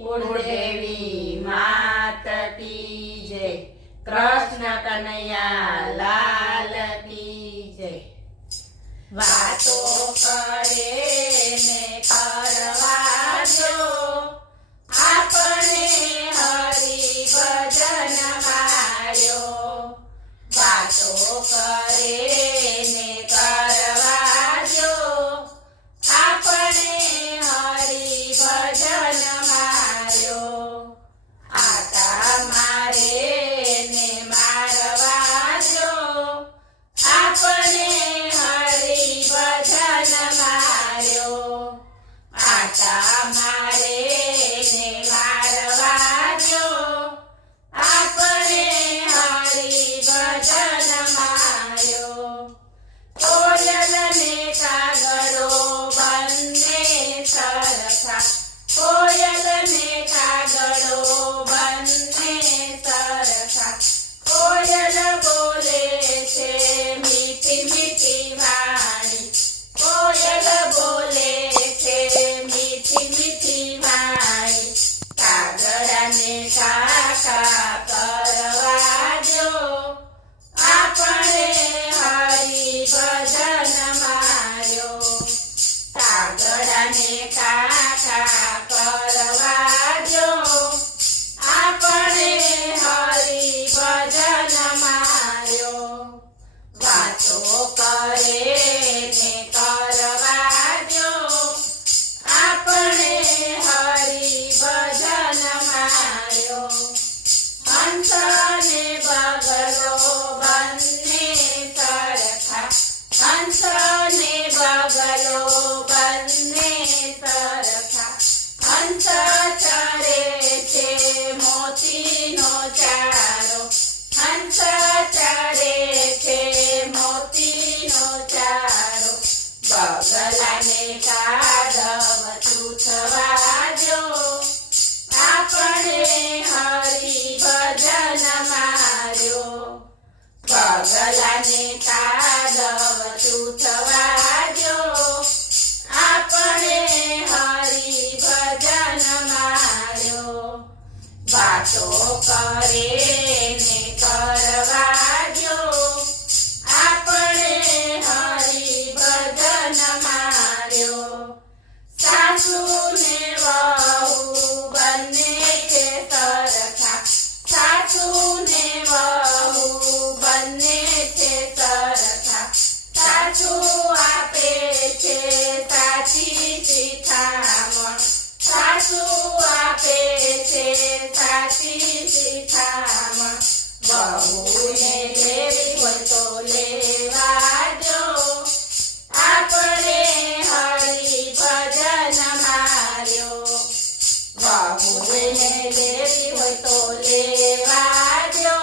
કુળદેવી માત કી જય, કૃષ્ણ કનૈયા લાલ કી જય। વાતો કરે ને કરવા જો, આપણે હરિ ભજન માર્યો। વાતો કરે ને કરવા જો, આપણે હરિ ભજન માર્યો। આટા મારે ને મારવા જો, આપણે હરિ ભજન માર્યો। આટા મારે ને મારવા જો, આપણે હરિ ભજન માર્યો। કોયલ ને કાગડો બંને સરખા, કોયલ ને કાગડો બંને સરખા। કોયલ બોલે છે મીઠી મીઠી વાણી, કોયલ બોલે છે મીઠી મીઠી વાણી। કાગડાને કાકા કરવા જો, આપણે હરિ ભજન માર્યો। કાગડાને કાકા કરવા જો, આપણે હરિ ભજન માર્યો। વાતો કરે ને કરવા જો, આપણે હરિ ભજન માર્યો। હંસ ને બગલો બંને સરખા, હંસ ને બગલો બંને સરખા। હંસ ચરે છે મોતીનો ચારો, હંસ ચરે છે મોતીનો ચારો। બગલાને કાદવ ચૂથવા જો, આપણે હરિ ભજન માર્યો। બગલાને કાદવ ચૂથવા જો, આપણે હરિ ભજન માર્યો। વાતો કરે ને કરવા જો, આપણે હરિ ભજન માર્યો। સાસુ ને વહુ બંને છે સરખા, સાસુ ને વહુ બંને છે સરખા। સાસુ આપે છે સાચી શિખામણ, સાસુ આપે છે સાચી શિખામણ। વહુને લેવી હોય તો લેવા જો, આપણે હરિ ભજન માર્યો। વહુને લેવી હોય તો લેવા જો,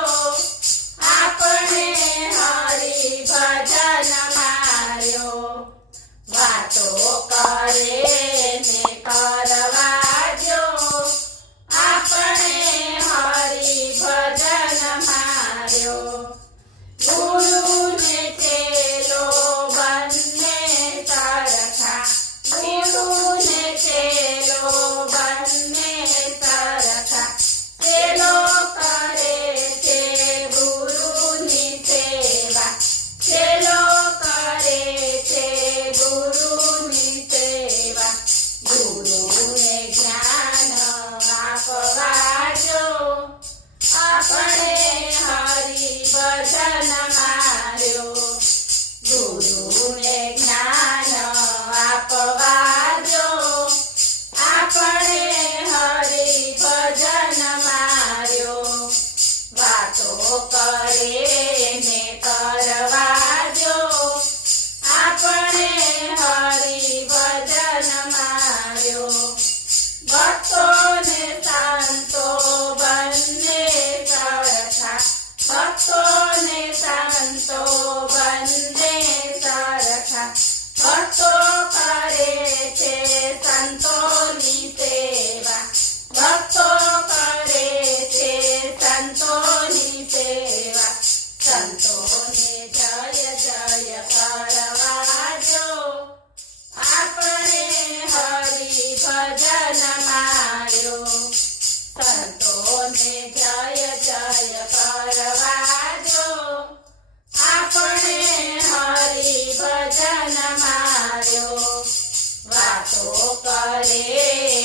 આપણે હરિ ભજન માર્યો। વાતો કરે ને કરવા જો, આપણે હરિ ભજન માર્યો। ગુરુ ને ચેલો બંને સરખા, ગુરુ ને ચેલો બંને સરખા। ચેલો કરે છે ગુરુની સેવા, ચેલો કરે છે ગુરુની સેવા। ગુરુને જ્ઞાન આપવા જો, આપણે હરિ ભજન માર્યો। ગુરુને જ્ઞાન આપવા જો, આપણે હરિ ભજન માર્યો। વાતો કરે ને કરવા જો, આપણે હરિ ભજન માર્યો। ભક્તોને સંતો બંને સરખા, ભક્તોને સંતો બંને સરખા। ભક્તો કરે છે સંતોની સેવા, ભક્તો કરે છે સંતોની સેવા। સંતોને જય જય કરવા જો, આપણે હરિ ભજન માર્યો। આપણે હરિ ભજન માર્યો વાતો કરે